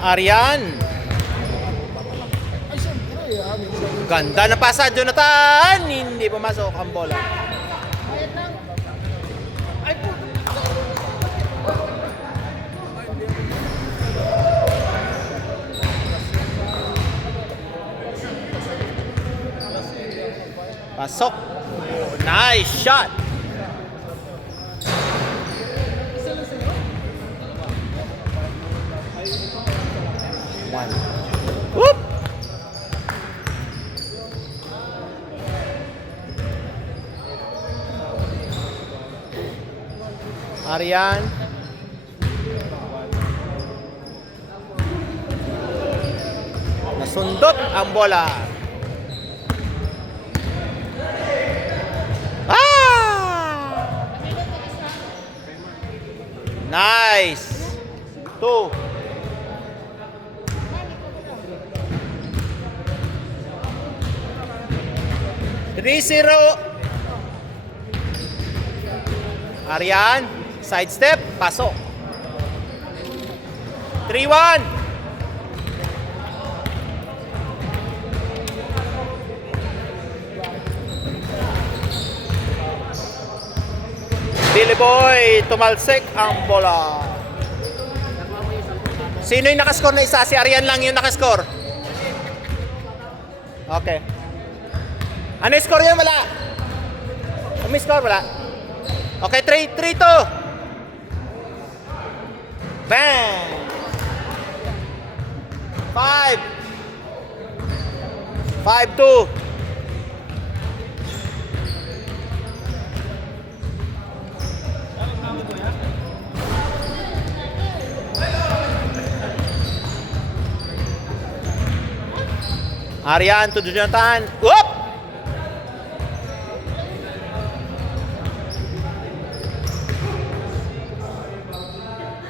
Arian. Ganda na pasa, Jonathan. Hindi pumasok ang bola. Pasok. Nice shot. One. Whoop. Arian. Nasundot ang bola. Nice. 2. Three-zero. Arian, side step, pasok. 3-1. Billy Boy, tumalsik ang bola. Sino yung nakascore na isa? Si Arian lang yung nakascore. Okay. Ano yung score yan? Wala. Ano yung score? Wala. Okay, 3-2. Bang! 5-2. Arian to Jonathan. Whoop!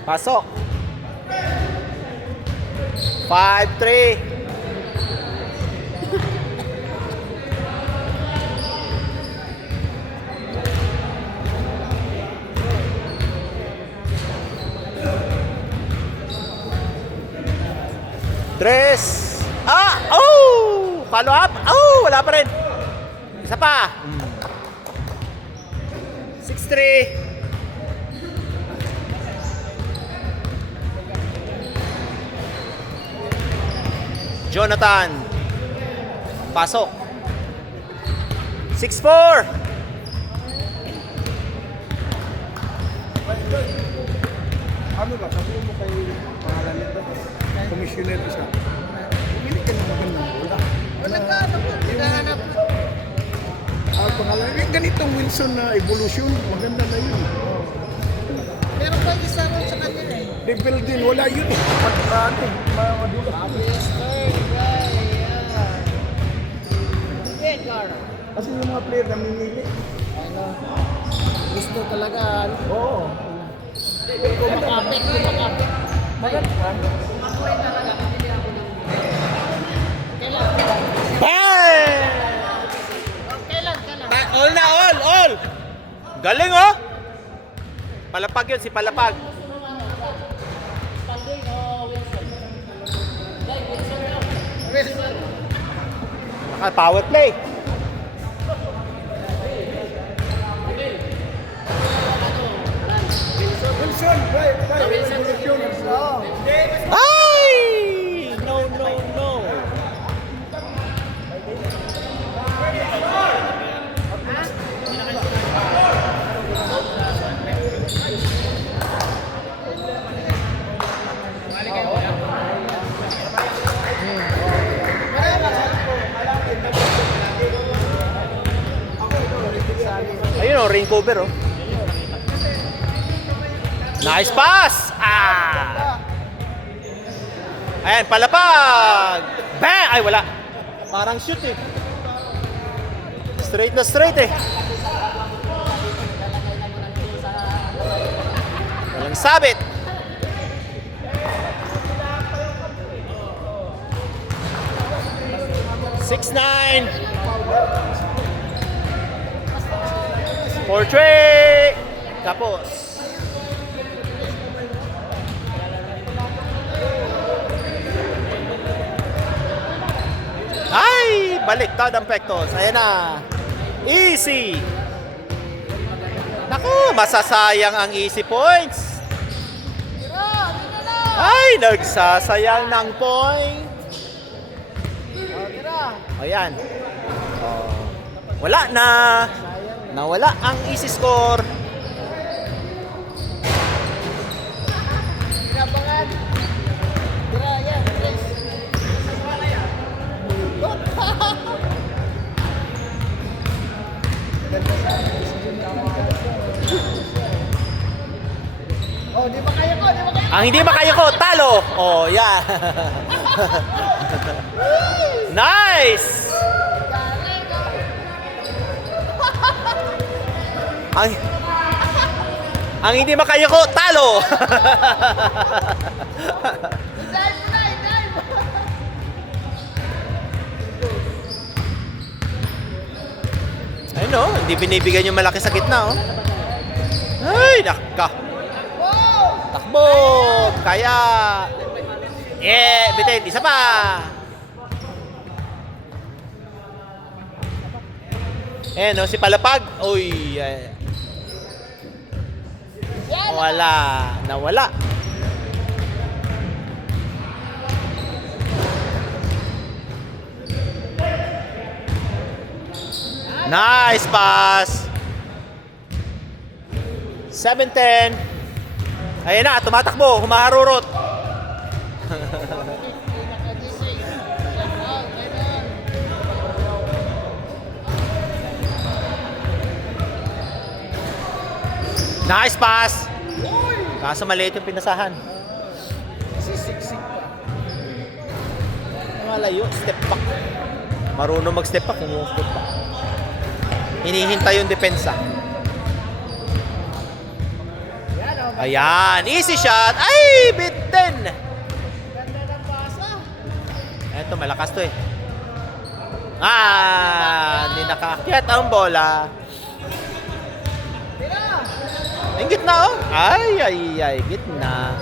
Pasok. 5-3. Tres. Oh! Follow up. Oh, wala pa rin. Isa pa. 6-3. Jonathan. Pasok. 6-4. Ano ba? Sabi mo kay pangalan nito? Commissioner isa. Pumili ka ng magandang bola. Naghahanap. Pangalan. Yung ganitong Wilson na evolution, maganda na yun. Meron pa isa ron sa kanya eh. Level din, wala yun. Madulas. Kasi yung mga player namimili. Gusto talaga. Oo. Kumakapit. Maganda. Bang! Kailan? All na, all. Galing, oh. Palapag yun, si Palapag. Power play. Wilson, right. Evolution. Ay! No. Ayun, oh, rain cover, oh. Nice pass! Ayan, palapag! Bang! Ay, wala. Parang shoot eh. Straight na straight eh. Walang sabit. Six-9. 4-3. Tapos. baliktad ang Pectos. Ayan na. Easy. Naku, masasayang ang easy points. Ay, nagsasayang ng point. Ayan. Oh, wala na. Nawala ang easy score. Pinabangan. Tira, yan, please. Oh, di ba kaya ko? Di ba kaya ko? Ang hindi makaya ko, talo. Oh, yeah. Nice. Galing, oh. Ang hindi makaya ko, talo. Indahin mo na, indahin mo. Ayun oh, hindi binibigyan yung malaki sa gitna oh. Ay, nakka. Wow! Takbo! Kaya! Bitin, isa pa! No, si Palapag. Uy, wala. Nawala. Nice pass! 7-10. Ayan na, tumatakbo, humaharurot. Pinaka-DC. Shout out, ganun. Nice pass! Kaso maliit yung pinasahan. Sisiksik pa. Malayo, step back. Marunong mag-step back, kung step back. Hinihintay yung depensa. Ayan, easy shot. Ay, bitin! Ganda ng pasa. Eto, malakas to eh. Hindi nakaakyat ang bola. Tira! Yung gitna oh. Ay, gitna.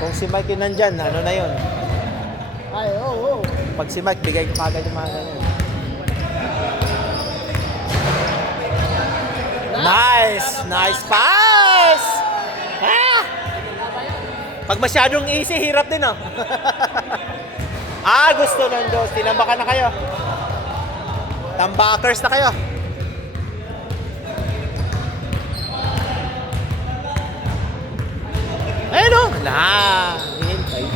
Kung si Mike yun nandyan, ano na yun? Ay, oh. Pag si Mike, bigay ko kagad yung mga ganyan. Nice pass! Pag masyadong easy, hirap din oh. Gusto ng Diyos. Tinambakan na kayo. Tambakers na kayo. Ayun oh. Hintay.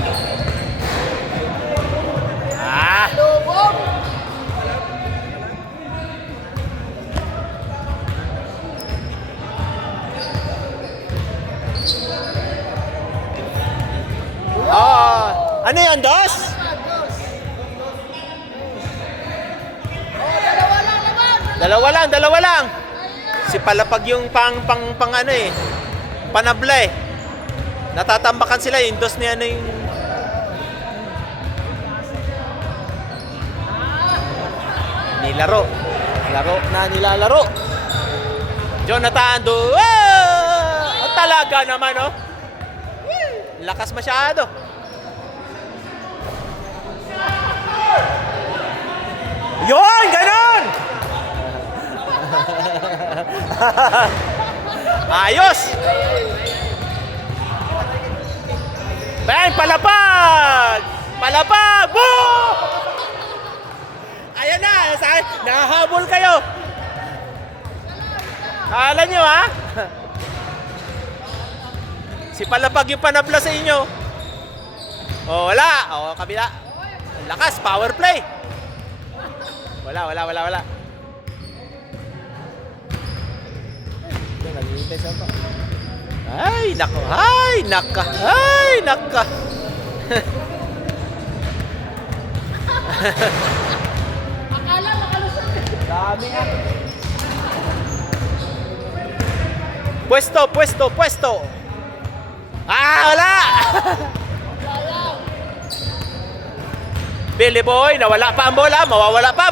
Lubog! Ano yun, dos? Dalawa lang. Si Palapag yung pang ano eh. Panabla eh. Natatambakan sila yung dos niya ano yung... Nilaro. Nilalaro. Jonathan do. Talaga naman oh. Lakas masyado. Yon, ganon! Ayos! Ben, Palapag! Boom! Ayan na, nahahabol kayo. Kala nyo ha? Si Palapag yung panabla sa inyo. Wala. Kabila. Lakas, power play. Wala. Ay, naka. Akala makalusot eh. Dami nga. Pwesto. Wala. Billy Boy, nawala pa ang bola. Mawawala pa.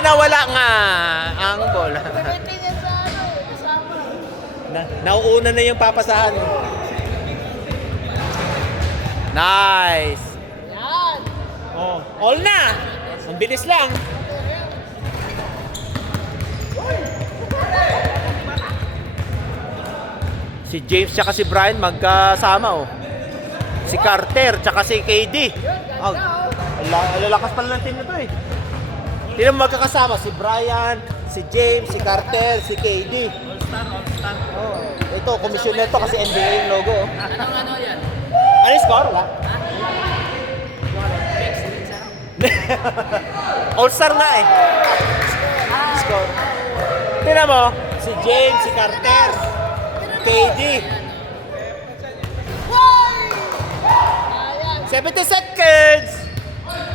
Nawala nga ang bola. Gamitin yan sa kasama. Nauuna na yung papasahan. Nice. Yan. Oh, all na. Ang bilis lang. Si James tsaka si Brian magkasama oh. Si Carter tsaka si KD. Oh, lalakas pala ng team na to eh. Tingnan mo magkakasama si Brian, si James, si Carter, si KD. All-star. Oh, ito, komisyon na ito kasi NBA yung logo. Oh. Ano yan? Ano yung score? Wala? All-star nga eh. Score. Tingnan mo, si James, si Carter, KD. 70 seconds!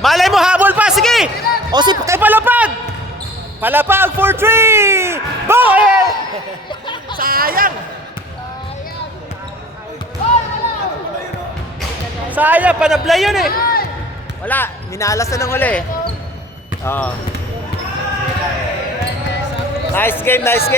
Malay mo, habol pa! Sige! O si kay Palapag! Palapag for 3! Boy! Sayang! Sayang, panablay yun eh! Wala, minalas na ng huli eh. Oh. Nice game, nice game.